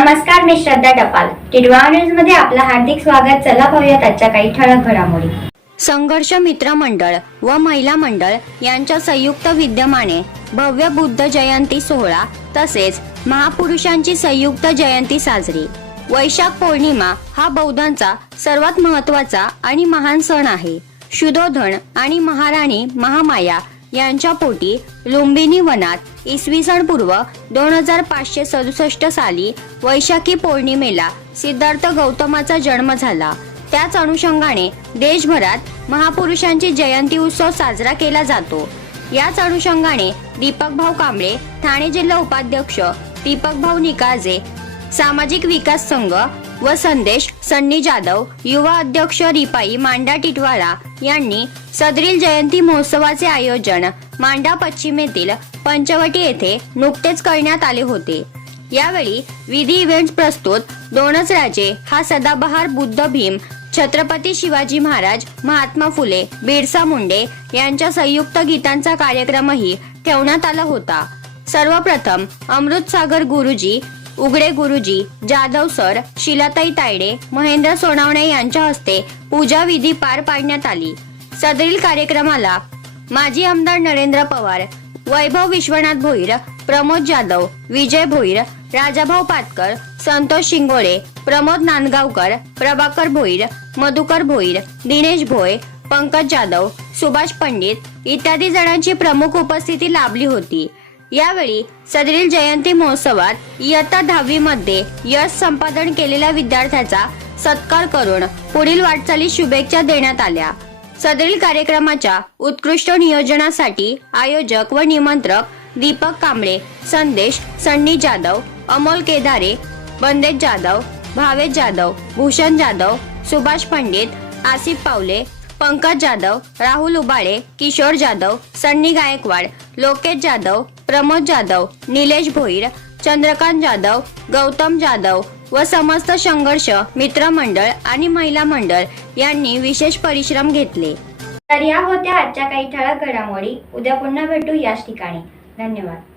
नमस्कार मी श्रद्धा टपाल. टिडवा न्यूजमध्ये आपलं हार्दिक स्वागत. चला पाहूयात आजच्या काही ठळक घडामोडी. संघर्ष मित्र मंडळ व महिला मंडळ यांच्या संयुक्त विद्यमाने भव्य बुद्ध जयंती सोहळा तसेच महापुरुषांची संयुक्त जयंती साजरी. वैशाख पौर्णिमा हा बौद्धांचा सर्वात महत्त्वाचा आणि महान सण आहे. शुद्धोधन आणि महाराणी महामाया यांच्या पोटी लुंबिनी वनात इसवी सन पूर्व दोन हजार पाचशे सदुसष्ट साली वैशाखी पौर्णिमेला सिद्धार्थ गौतमाचा जन्म झाला. त्याच अनुषंगाने देशभरात महापुरुषांची जयंती उत्सव साजरा केला जातो. याच अनुषंगाने दीपक भाऊ कांबळे ठाणे जिल्हा उपाध्यक्ष दीपक भाऊ निकाळजे सामाजिक विकास संघ व संदेश सन्नी जाधव युवा अध्यक्ष रिपाई मांडा टिटवाळा यांनी सदरील जयंती महोत्सवाचे आयोजन मांडा पश्चिम येथील पंचवटी येथे नुकतेच करण्यात आले होते. यावेळी विधी इव्हेंट प्रस्तुत दोनच राजे हा सदाबहार बुद्ध भीम छत्रपती शिवाजी महाराज महात्मा फुले बिरसा मुंडे यांच्या संयुक्त गीतांचा कार्यक्रमही ठेवण्यात आला होता. सर्वप्रथम अमृतसागर गुरुजी उघडे गुरुजी जाधव सर शिलाताई तायडे महेंद्र सोनावणे यांच्या हस्ते पूजा विधी पार पाडण्यात आली. सदरील कार्यक्रमाला माजी आमदार नरेंद्र पवार वैभव विश्वनाथ भोईर प्रमोद जाधव विजय भोईर राजाभाऊ पाटकर संतोष शिंगोळे प्रमोद नांदगावकर प्रभाकर भोईर मधुकर भोईर दिनेश भोय पंकज जाधव सुभाष पंडित इत्यादी जणांची प्रमुख उपस्थिती लाभली होती. यावेळी सदरील जयंती महोत्सवात इयत्ता दहावी मध्ये यश संपादन केलेल्या विद्यार्थ्याचा सत्कार करून पुढील वाटचाली शुभेच्छा देण्यात आल्या. सदरील कार्यक्रमाच्या उत्कृष्ट नियोजनासाठी आयोजक व निमंत्रक दीपक कांबळे संदेश सन्नी जाधव अमोल केदारे बंदेज जाधव भावेश जाधव भूषण जाधव सुभाष पंडित आसिफ पावले पंकज जाधव राहुल उबाळे किशोर जाधव सन्नी गायकवाड लोकेश जाधव प्रमोद जाधव निलेश भोईर चंद्रकांत जाधव गौतम जाधव व समस्त संघर्ष मित्र मंडळ आणि महिला मंडळ यांनी विशेष परिश्रम घेतले. तर या होत्या आजच्या काही ठळक घडामोडी. उद्या पुन्हा भेटू याच ठिकाणी. धन्यवाद.